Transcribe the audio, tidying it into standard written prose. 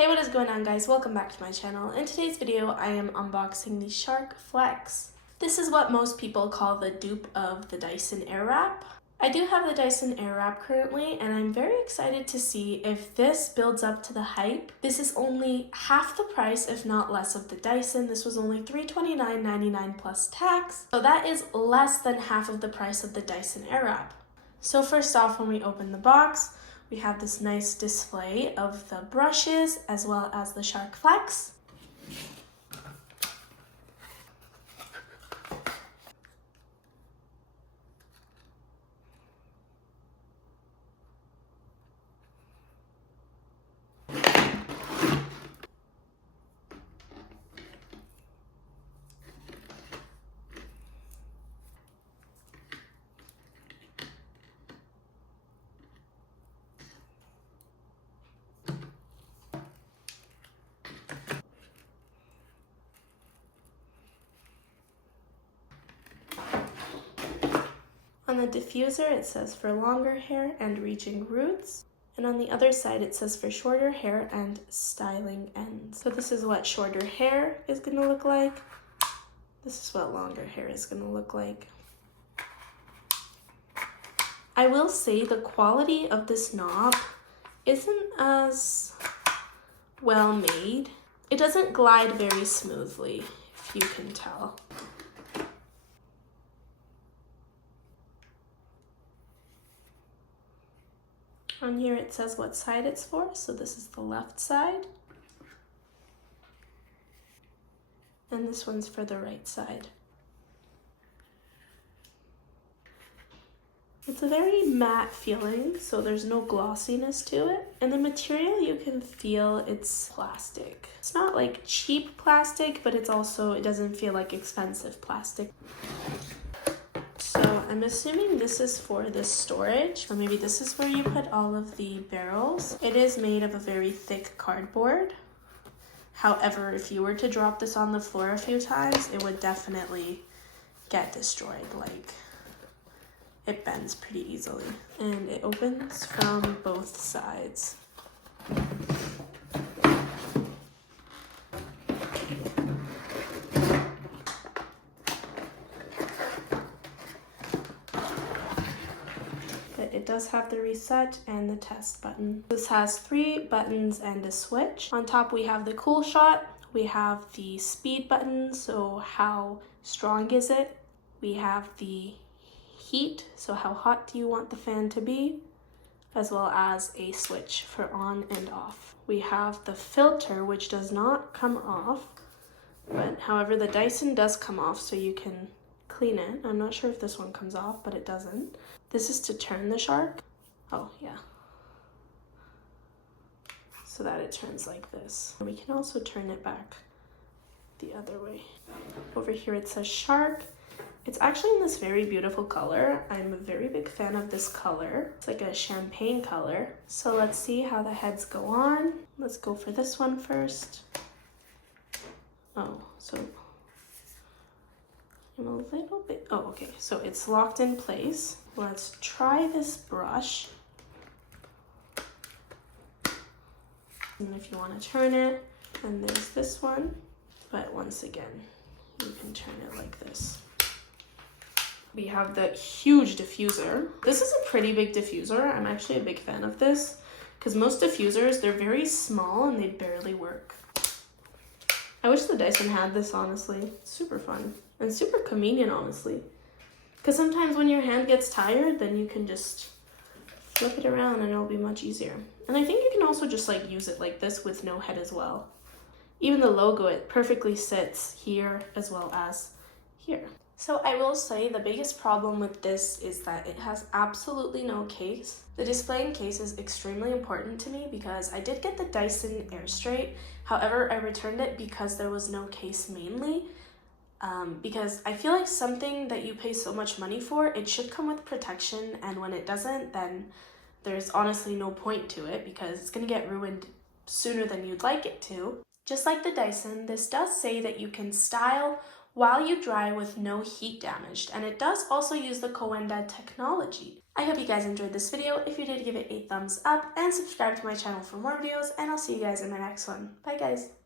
Hey, what is going on, guys? Welcome back to my channel. In today's video, I am unboxing the Shark Flex. This is what most people call the dupe of the Dyson Airwrap. I do have the Dyson Airwrap currently, and I'm very excited to see if this builds up to the hype. This is only half the price, if not less, of the Dyson. This was only $329.99 plus tax, so that is less than half of the price of the Dyson Airwrap. So first off, when we open the box, we have this nice display of the brushes as well as the Shark Flex. On the diffuser, it says for longer hair and reaching roots. And on the other side, it says for shorter hair and styling ends. So this is what shorter hair is going to look like. This is what longer hair is going to look like. I will say the quality of this knob isn't as well made. It doesn't glide very smoothly, if you can tell. On here it says what side it's for, so this is the left side. And this one's for the right side. It's a very matte feeling, so there's no glossiness to it. And the material, you can feel it's plastic. It's not like cheap plastic, but it doesn't feel like expensive plastic. So I'm assuming this is for the storage, or maybe this is where you put all of the barrels. It is made of a very thick cardboard. However, if you were to drop this on the floor a few times, it would definitely get destroyed. Like, it bends pretty easily. And it opens from both sides. It does have the reset and the test button. This has 3 buttons and a switch. On top we have the cool shot, we have the speed button, so how strong is it? We have the heat, so how hot do you want the fan to be? As well as a switch for on and off. We have the filter, which does not come off, but however the Dyson does come off, so you can clean it. I'm not sure if this one comes off, but it doesn't. This is to turn the Shark. Oh, yeah. So that it turns like this. And we can also turn it back the other way. Over here it says Shark. It's actually in this very beautiful color. I'm a very big fan of this color. It's like a champagne color. So let's see how the heads go on. Let's go for this one first. Oh, so I'm a little bit, oh, okay, so it's locked in place. Let's try this brush. And if you want to turn it, and there's this one, but once again, you can turn it like this. We have the huge diffuser. This is a pretty big diffuser. I'm actually a big fan of this because most diffusers, they're very small and they barely work. I wish the Dyson had this, honestly. It's super fun and super convenient, honestly. Because sometimes when your hand gets tired, then you can just flip it around and it'll be much easier. And I think you can also just like use it like this with no head as well. Even the logo, it perfectly sits here as well as here. So I will say the biggest problem with this is that it has absolutely no case. The display and case is extremely important to me because I did get the Dyson Airstraight. However, I returned it because there was no case mainly. Because I feel like something that you pay so much money for, it should come with protection, and when it doesn't, then there's honestly no point to it because it's going to get ruined sooner than you'd like it to. Just like the Dyson, this does say that you can style while you dry with no heat damaged, and it does also use the Coenda technology. I hope you guys enjoyed this video. If you did, give it a thumbs up and subscribe to my channel for more videos, and I'll see you guys in my next one. Bye guys!